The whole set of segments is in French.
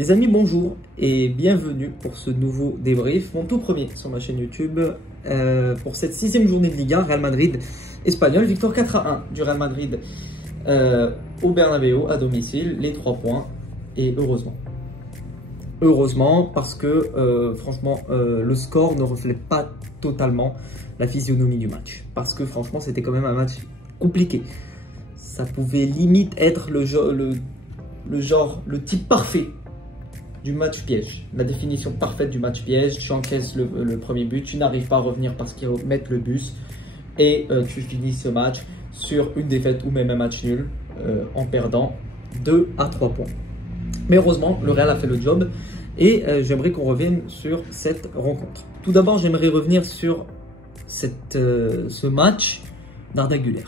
Les amis, bonjour et bienvenue pour ce nouveau débrief, mon tout premier sur ma chaîne YouTube pour cette 6e journée de Ligue 1, Real Madrid Espagnol, victoire 4-1 du Real Madrid au Bernabéu à domicile, les 3 points et heureusement parce que franchement le score ne reflète pas totalement la physionomie du match, parce que franchement c'était quand même un match compliqué. Ça pouvait limite être le type parfait du match piège, la définition parfaite du match piège. Tu encaisses le premier but, tu n'arrives pas à revenir parce qu'ils mettent le bus et tu finis ce match sur une défaite ou même un match nul en perdant 2 à 3 points. Mais heureusement, le Real a fait le job et j'aimerais qu'on revienne sur cette rencontre. Tout d'abord, j'aimerais revenir sur ce match d'Arda Güler.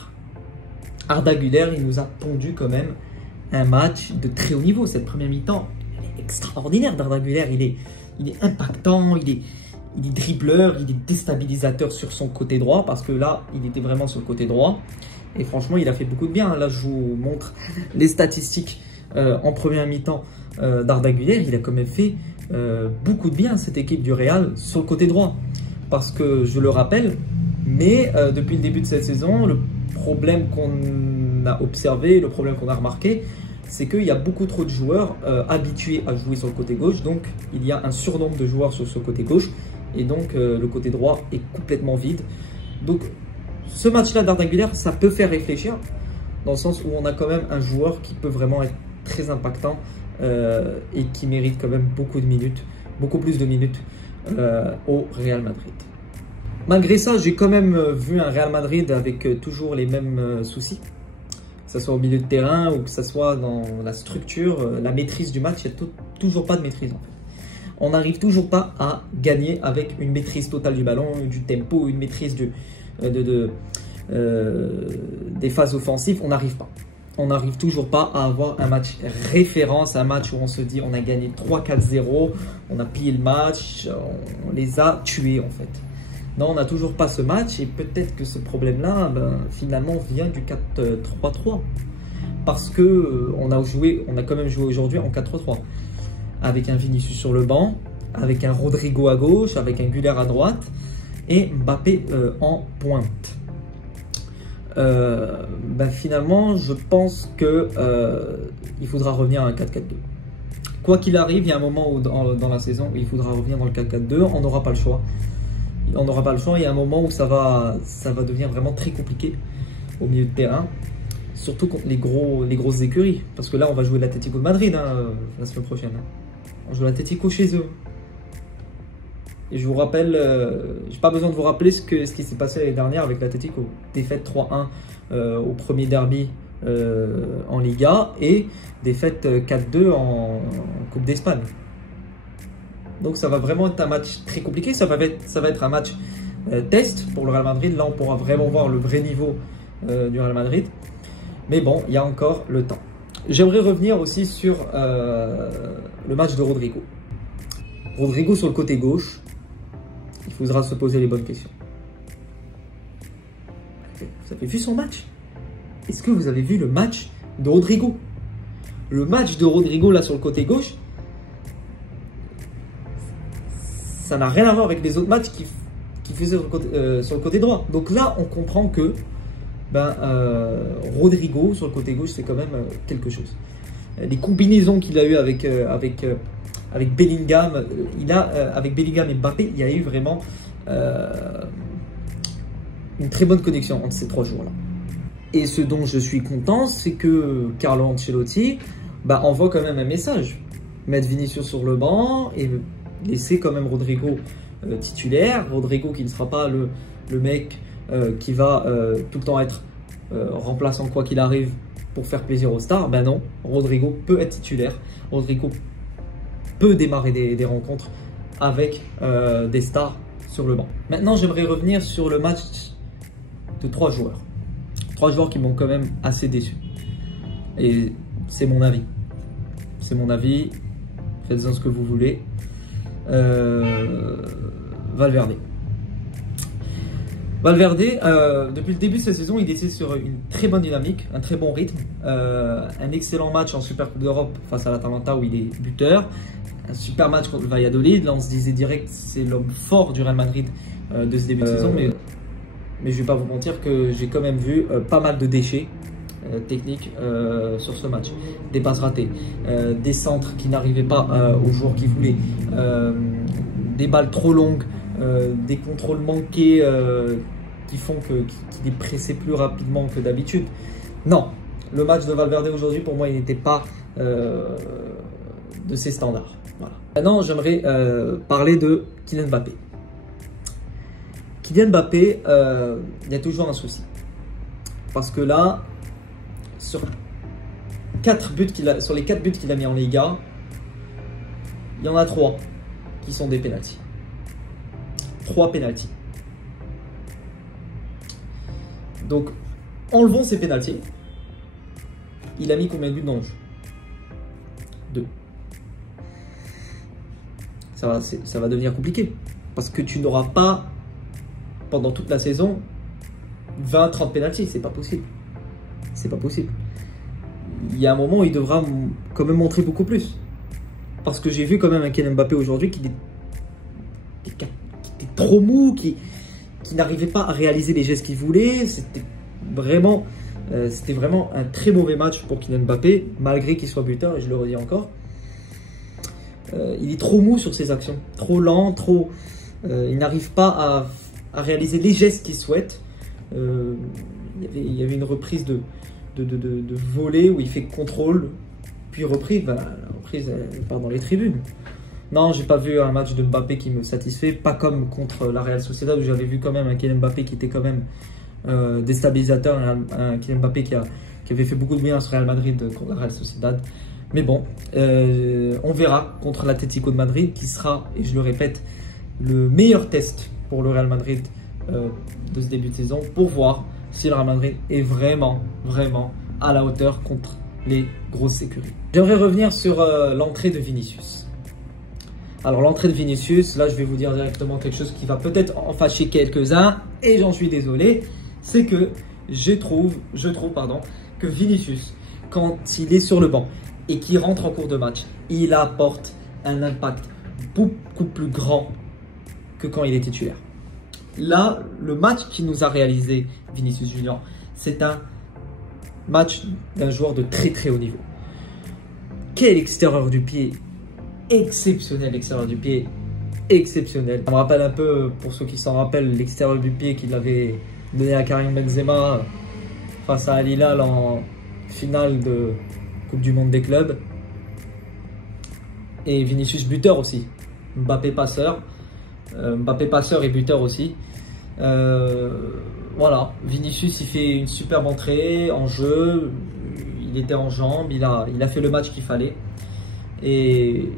Arda Güler, il nous a pondu quand même un match de très haut niveau. Cette première mi-temps, elle est extraordinaire d'Arda Güler. Il est impactant, il est dribbleur, il est déstabilisateur sur son côté droit, parce que là, il était vraiment sur le côté droit. Et franchement, il a fait beaucoup de bien. Là, je vous montre les statistiques en première mi-temps d'Arda Güler. Il a quand même fait beaucoup de bien, cette équipe du Real, sur le côté droit. Parce que, je le rappelle, mais depuis le début de cette saison, le problème qu'on a observé, le problème qu'on a remarqué, c'est qu'il y a beaucoup trop de joueurs habitués à jouer sur le côté gauche. Donc, il y a un surnombre de joueurs sur ce côté gauche. Et donc, le côté droit est complètement vide. Donc, ce match-là d'Arda Güler, ça peut faire réfléchir, dans le sens où on a quand même un joueur qui peut vraiment être très impactant et qui mérite quand même beaucoup plus de minutes au Real Madrid. Malgré ça, j'ai quand même vu un Real Madrid avec toujours les mêmes soucis, que ce soit au milieu de terrain ou que ce soit dans la structure, la maîtrise du match. Il n'y a toujours pas de maîtrise en fait. On n'arrive toujours pas à gagner avec une maîtrise totale du ballon, du tempo, une maîtrise des phases offensives. On n'arrive pas. On n'arrive toujours pas à avoir un match référence, un match où on se dit on a gagné 3-4-0, on a plié le match, on les a tués en fait. Non, on n'a toujours pas ce match, et peut-être que ce problème-là, finalement, vient du 4-3-3. Parce que on a quand même joué aujourd'hui en 4-3-3. Avec un Vinicius sur le banc, avec un Rodrigo à gauche, avec un Güler à droite, et Mbappé en pointe. Finalement, je pense que il faudra revenir à un 4-4-2. Quoi qu'il arrive, il y a un moment où, dans la saison où il faudra revenir dans le 4-4-2, on n'aura pas le choix. On n'aura pas le choix. Il y a un moment où ça va devenir vraiment très compliqué au milieu de terrain, surtout contre les grosses écuries. Parce que là, on va jouer l'Atlético de Madrid la semaine prochaine. On joue l'Atlético chez eux. Et je vous rappelle, j'ai pas besoin de vous rappeler ce qui s'est passé l'année dernière avec l'Atlético. Défaite 3-1 au premier derby en Liga et défaite 4-2 en Coupe d'Espagne. Donc ça va vraiment être un match très compliqué. Ça va être un match test pour le Real Madrid. Là, on pourra vraiment voir le vrai niveau du Real Madrid. Mais bon, il y a encore le temps. J'aimerais revenir aussi sur le match de Rodrigo. Rodrigo sur le côté gauche, il faudra se poser les bonnes questions. Vous avez vu son match? Est-ce que vous avez vu le match de Rodrigo? Le match de Rodrigo là sur le côté gauche, ça n'a rien à voir avec les autres matchs qu'il faisait sur le côté droit. Donc là, on comprend que Rodrigo sur le côté gauche, c'est quand même quelque chose. Les combinaisons qu'il a eues avec Bellingham, avec Bellingham et Mbappé, il y a eu vraiment une très bonne connexion entre ces 3 joueurs-là. Et ce dont je suis content, c'est que Carlo Ancelotti envoie quand même un message. Mettre Vinicius sur le banc et laisser quand même Rodrigo titulaire. Rodrigo qui ne sera pas le mec qui va tout le temps être remplaçant quoi qu'il arrive pour faire plaisir aux stars. Non, Rodrigo peut être titulaire. Rodrigo peut démarrer des rencontres avec des stars sur le banc. Maintenant, j'aimerais revenir sur le match de 3 joueurs. 3 joueurs qui m'ont quand même assez déçu. Et c'est mon avis. C'est mon avis. Faites-en ce que vous voulez. Valverde. Valverde, depuis le début de cette saison, il était sur une très bonne dynamique, un très bon rythme, un excellent match en Super Coupe d'Europe face à l'Atalanta où il est buteur, un super match contre le Valladolid. Là, on se disait direct c'est l'homme fort du Real Madrid de ce début de saison, mais je vais pas vous mentir que j'ai quand même vu pas mal de déchets techniques sur ce match, des passes ratées, des centres qui n'arrivaient pas aux joueurs qui voulaient, des balles trop longues. Des contrôles manqués qui font qu'il est pressé plus rapidement que d'habitude. Non, le match de Valverde aujourd'hui, pour moi, il n'était pas de ses standards. Voilà. Maintenant, j'aimerais parler de Kylian Mbappé. Kylian Mbappé, il y a toujours un souci. Parce que là, sur les 4 buts qu'il a mis en Liga, il y en a 3 qui sont des pénaltys. 3 pénaltys. Donc, enlevons ces pénaltys. Il a mis combien de buts dans le jeu? 2. Ça va devenir compliqué. Parce que tu n'auras pas, pendant toute la saison, 20-30 pénaltys. C'est pas possible. C'est pas possible. Il y a un moment où il devra quand même montrer beaucoup plus. Parce que j'ai vu quand même un Kylian Mbappé aujourd'hui qui était trop mou, qui n'arrivait pas à réaliser les gestes qu'il voulait. C'était vraiment un très mauvais match pour Kylian Mbappé, malgré qu'il soit buteur, et je le redis encore. Il est trop mou sur ses actions, trop lent, il n'arrive pas à réaliser les gestes qu'il souhaite. Il y avait une reprise de volée où il fait contrôle, puis reprise, la reprise elle part dans les tribunes. Non, j'ai pas vu un match de Mbappé qui me satisfait, pas comme contre la Real Sociedad où j'avais vu quand même un Kylian Mbappé qui était quand même déstabilisateur, un Kylian Mbappé qui avait fait beaucoup de bien sur Real Madrid contre la Real Sociedad. Mais bon, on verra contre l'Atlético de Madrid qui sera, et je le répète, le meilleur test pour le Real Madrid de ce début de saison pour voir si le Real Madrid est vraiment à la hauteur contre les grosses écuries. J'aimerais revenir sur l'entrée de Vinicius. Alors l'entrée de Vinicius, là je vais vous dire directement quelque chose qui va peut-être en fâcher quelques-uns et j'en suis désolé, c'est que je trouve que Vinicius, quand il est sur le banc et qu'il rentre en cours de match, il apporte un impact beaucoup plus grand que quand il est titulaire. Là, le match qu'il nous a réalisé Vinicius Junior, c'est un match d'un joueur de très haut niveau. Quel extérieur du pied exceptionnel, l'extérieur du pied exceptionnel. Ça me rappelle un peu, pour ceux qui s'en rappellent, l'extérieur du pied qu'il avait donné à Karim Benzema face à Al Hilal en finale de Coupe du Monde des clubs. Et Vinicius buteur aussi. Mbappé passeur et buteur aussi. Voilà, Vinicius il fait une superbe entrée en jeu, il était en jambes, il a fait le match qu'il fallait. Et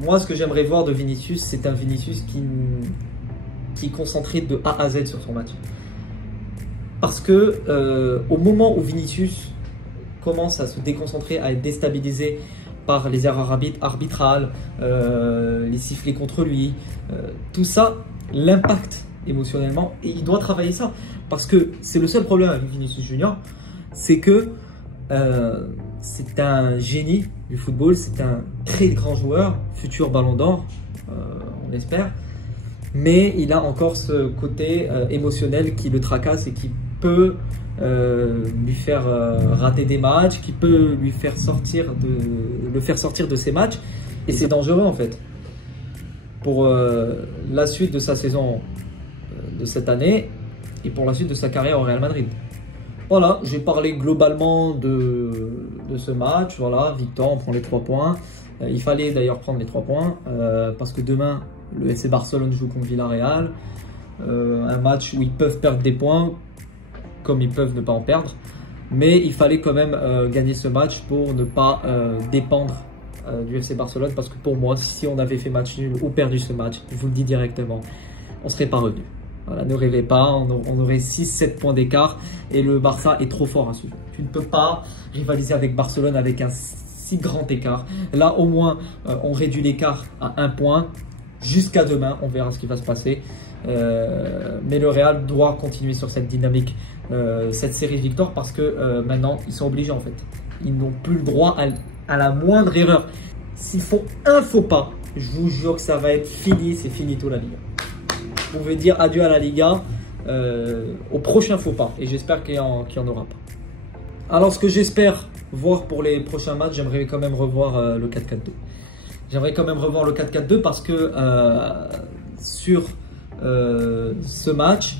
moi, ce que j'aimerais voir de Vinicius, c'est un Vinicius qui est concentré de A à Z sur son match. Parce que au moment où Vinicius commence à se déconcentrer, à être déstabilisé par les erreurs arbitrales, les sifflets contre lui, tout ça l'impacte émotionnellement et il doit travailler ça. Parce que c'est le seul problème avec Vinicius Junior, c'est que c'est un génie du football, c'est un très grand joueur, futur ballon d'or, on espère. Mais il a encore ce côté émotionnel qui le tracasse et qui peut lui faire rater des matchs, qui peut lui faire le faire sortir de ses matchs. Et c'est dangereux en fait pour la suite de sa saison de cette année et pour la suite de sa carrière au Real Madrid. Voilà, j'ai parlé globalement de ce match. Voilà, victoire, on prend les 3 points. Il fallait d'ailleurs prendre les 3 points parce que demain, le FC Barcelone joue contre Villarreal. Un match où ils peuvent perdre des points comme ils peuvent ne pas en perdre. Mais il fallait quand même gagner ce match pour ne pas dépendre du FC Barcelone. Parce que pour moi, si on avait fait match nul ou perdu ce match, je vous le dis directement, on ne serait pas revenu. Voilà, ne rêvez pas, on aurait 6-7 points d'écart et le Barça est trop fort à ce jeu. Tu ne peux pas rivaliser avec Barcelone avec un si grand écart. Là, au moins, on réduit l'écart à 1 point jusqu'à demain. On verra ce qui va se passer. Mais le Real doit continuer sur cette dynamique, cette série de victoires, parce que maintenant, ils sont obligés en fait. Ils n'ont plus le droit à la moindre erreur. S'ils font un faux pas, je vous jure que ça va être fini, c'est finito la Liga. Vous pouvez dire adieu à la Liga au prochain faux pas. Et j'espère qu'il n'y en aura pas. Alors ce que j'espère voir pour les prochains matchs, j'aimerais quand même revoir le 4-4-2. J'aimerais quand même revoir le 4-4-2 parce que sur ce match,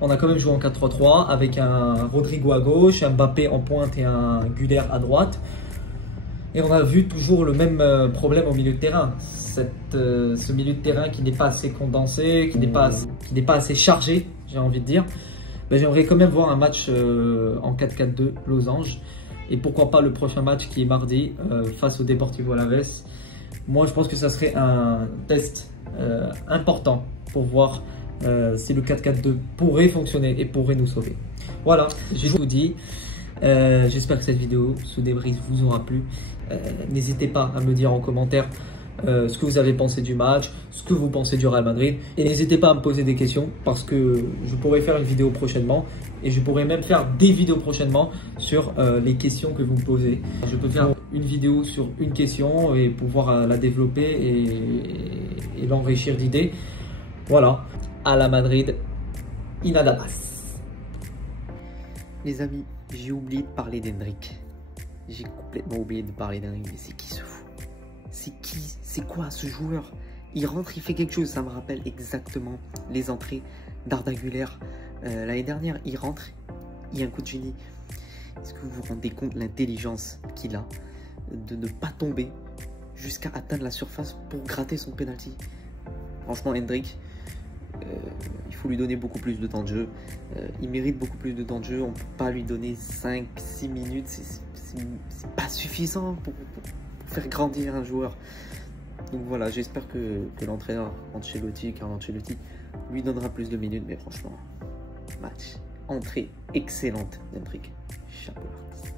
on a quand même joué en 4-3-3 avec un Rodrigo à gauche, un Mbappé en pointe et un Güler à droite. Et on a vu toujours le même problème au milieu de terrain. Ce milieu de terrain qui n'est pas assez condensé, qui n'est pas assez chargé, j'ai envie de dire. Ben, j'aimerais quand même voir un match en 4-4-2 losange. Et pourquoi pas le prochain match qui est mardi face au Deportivo Alavés. Moi, je pense que ça serait un test important pour voir si le 4-4-2 pourrait fonctionner et pourrait nous sauver. Voilà, je vous dis. J'espère que cette vidéo, ce débrief vous aura plu. N'hésitez pas à me dire en commentaire ce que vous avez pensé du match, ce que vous pensez du Real Madrid. Et n'hésitez pas à me poser des questions parce que je pourrais faire une vidéo prochainement. Et je pourrais même faire des vidéos prochainement sur les questions que vous me posez. Je peux faire une vidéo sur une question et pouvoir la développer et l'enrichir d'idées. Voilà, à la Madrid, y nada más. Les amis, j'ai oublié de parler d'Hendrick. J'ai complètement oublié de parler d'Hendrick. Mais c'est qui ce fou? C'est qui? C'est quoi ce joueur? Il rentre, il fait quelque chose. Ça me rappelle exactement les entrées d'Arda Güler. L'année dernière, il rentre, il y a un coup de génie. Est-ce que vous vous rendez compte de l'intelligence qu'il a de ne pas tomber jusqu'à atteindre la surface pour gratter son penalty? Franchement, Hendrick, il faut lui donner beaucoup plus de temps de jeu. Il mérite beaucoup plus de temps de jeu. On ne peut pas lui donner 5-6 minutes. C'est pas suffisant pour faire grandir un joueur. Donc voilà, j'espère que l'entraîneur Carlo Ancelotti, lui donnera plus de minutes. Mais franchement, match, entrée excellente d'Hendrick. Chapeau l'artiste.